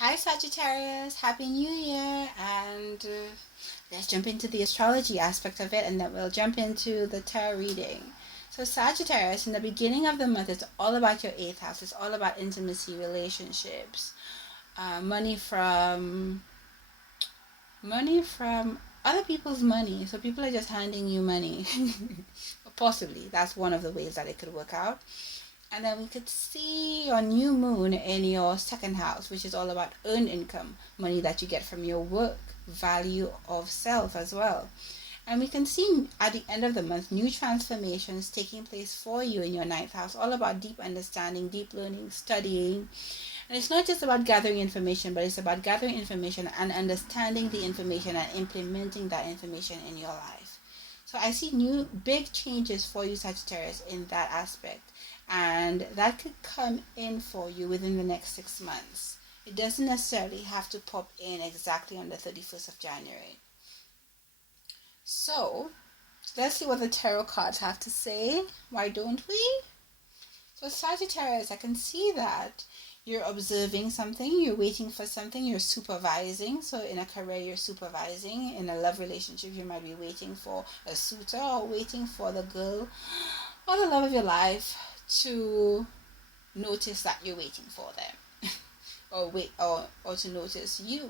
Hi Sagittarius, Happy New Year, and let's jump into the astrology aspect of it, and then we'll jump into the tarot reading. So Sagittarius, in the beginning of the month, it's all about your eighth house. It's all about intimacy, relationships, money from other people's money. So people are just handing you money. Possibly that's one of the ways that it could work out. And then we could see your new moon in your second house, which is all about earned income, money that you get from your work, value of self as well. And we can see at the end of the month new transformations taking place for you in your ninth house, all about deep understanding, deep learning, studying. And it's not just about gathering information, but it's about gathering information and understanding the information and implementing that information in your life. So I see new big changes for you, Sagittarius, in that aspect. And that could come in for you within the next 6 months. It doesn't necessarily have to pop in exactly on the 31st of January. So let's see what the tarot cards have to say. Why don't we? So Sagittarius, I can see that you're observing something, you're waiting for something, you're supervising. So in a career, you're supervising. In a love relationship, you might be waiting for a suitor or waiting for the girl or the love of your life to notice that you're waiting for them or to notice you.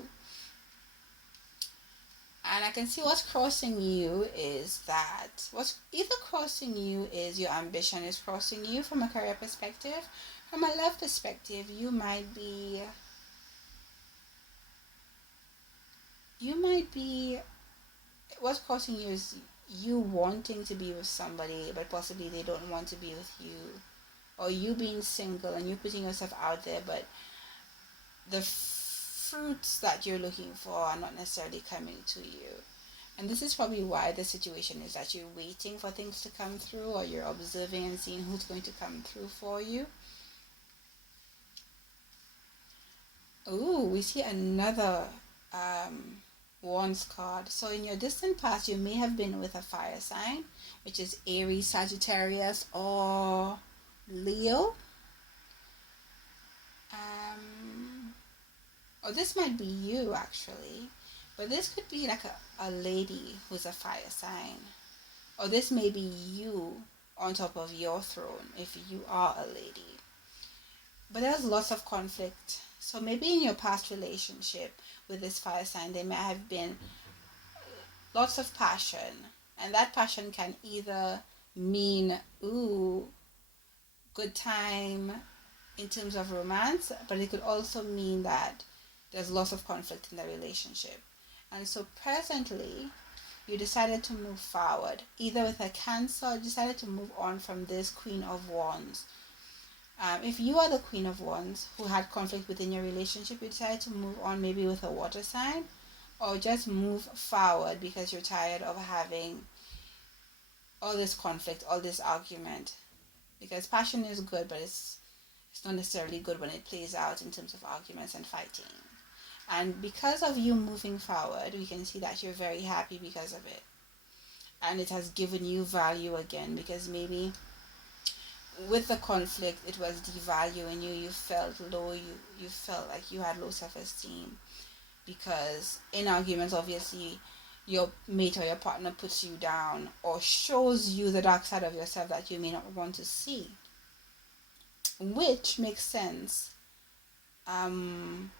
And I can see what's crossing you is that what's either crossing you is your ambition is crossing you from a career perspective. From a love perspective, you might be what's crossing you is you wanting to be with somebody, but possibly they don't want to be with you, or you being single and you putting yourself out there, but the fruits that you're looking for are not necessarily coming to you. And this is probably why the situation is that you're waiting for things to come through, or you're observing and seeing who's going to come through for you. Oh, we see another Wands card. So in your distant past, you may have been with a fire sign, which is Aries, Sagittarius, or Leo. Or this might be you actually, but this could be like a lady who's a fire sign. Or this may be you on top of your throne if you are a lady. But there's lots of conflict. So maybe in your past relationship with this fire sign, there may have been lots of passion. And that passion can either mean, ooh, good time in terms of romance, but it could also mean that there's lots of conflict in the relationship. And so presently, you decided to move forward, either with a Cancer, or decided to move on from this Queen of Wands. If you are the Queen of Wands who had conflict within your relationship, you decided to move on maybe with a water sign, or just move forward because you're tired of having all this conflict, all this argument. Because passion is good, but it's not necessarily good when it plays out in terms of arguments and fighting. And because of you moving forward, we can see that you're very happy because of it. And it has given you value again, because maybe with the conflict, it was devaluing you. You felt low. You felt like you had low self-esteem. Because in arguments, obviously, your mate or your partner puts you down or shows you the dark side of yourself that you may not want to see. Which makes sense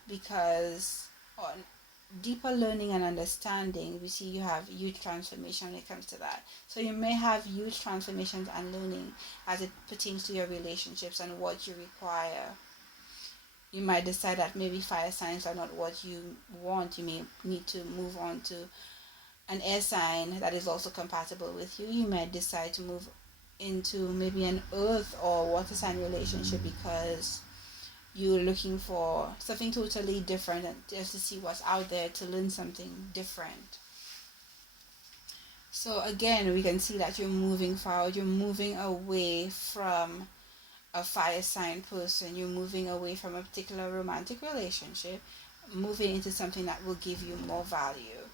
because on deeper learning and understanding, we see you have huge transformation when it comes to that. So you may have huge transformations and learning as it pertains to your relationships and what you require. You might decide that maybe fire signs are not what you want. You may need to move on to an air sign that is also compatible with you. You might decide to move into maybe an earth or water sign relationship because you're looking for something totally different and just to see what's out there, to learn something different. So again, we can see that you're moving forward. You're moving away from a fire sign person. You're moving away from a particular romantic relationship, moving into something that will give you more value.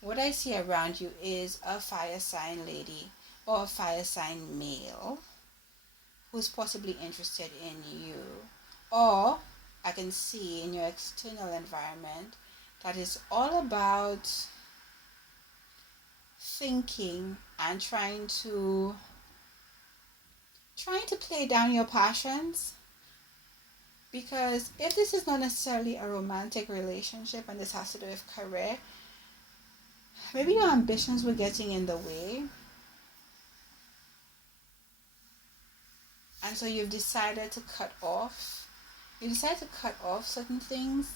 What I see around you is a fire sign lady or a fire sign male who's possibly interested in you, or I can see in your external environment that is all about thinking and trying to play down your passions. Because if this is not necessarily a romantic relationship and this has to do with career, maybe your ambitions were getting in the way. And so you've decided to cut off. You decide to cut off certain things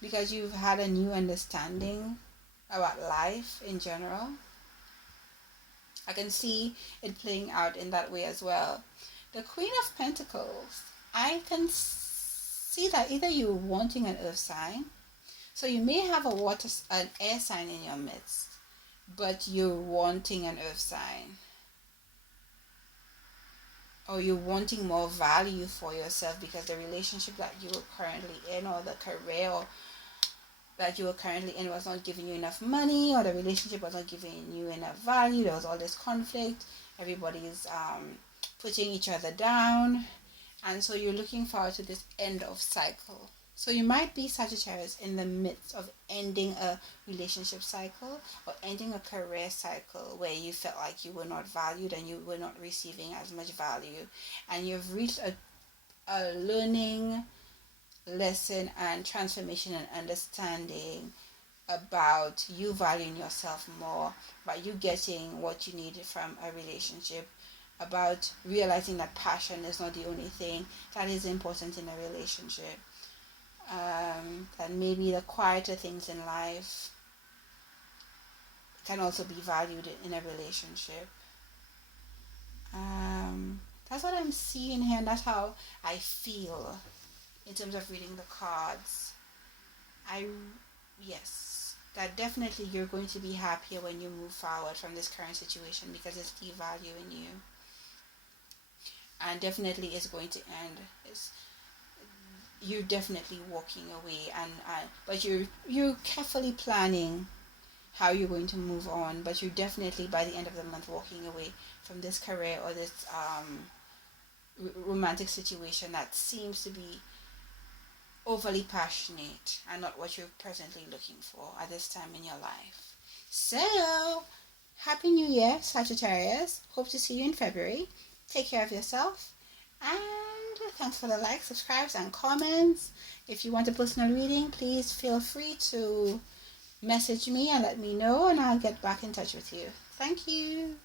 because you've had a new understanding about life in general. I can see it playing out in that way as well. The Queen of Pentacles, I can see that either you're wanting an earth sign, so you may have an air sign in your midst, but you're wanting an earth sign, or you're wanting more value for yourself because the relationship that you were currently in, or the career that you were currently in, was not giving you enough money, or the relationship was not giving you enough value. There was all this conflict. Everybody's putting each other down, and so you're looking forward to this end of cycle. So you might be, Sagittarius, in the midst of ending a relationship cycle or ending a career cycle where you felt like you were not valued and you were not receiving as much value, and you've reached a learning lesson and transformation and understanding about you valuing yourself more, about you getting what you needed from a relationship, about realizing that passion is not the only thing that is important in a relationship, that maybe the quieter things in life can also be valued in a relationship. That's what I'm seeing here, and that's how I feel in terms of reading the cards. Yes, that definitely you're going to be happier when you move forward from this current situation because it's devaluing you, and definitely it's going to end. You're definitely walking away, but you're carefully planning how you're going to move on, but you're definitely by the end of the month walking away from this career or this romantic situation that seems to be overly passionate and not what you're presently looking for at this time in your life. So, Happy New Year, Sagittarius. Hope to see you in February. Take care of yourself, and thanks for the likes, subscribes, and comments. If you want a personal reading, please feel free to message me and let me know, and I'll get back in touch with you. Thank you.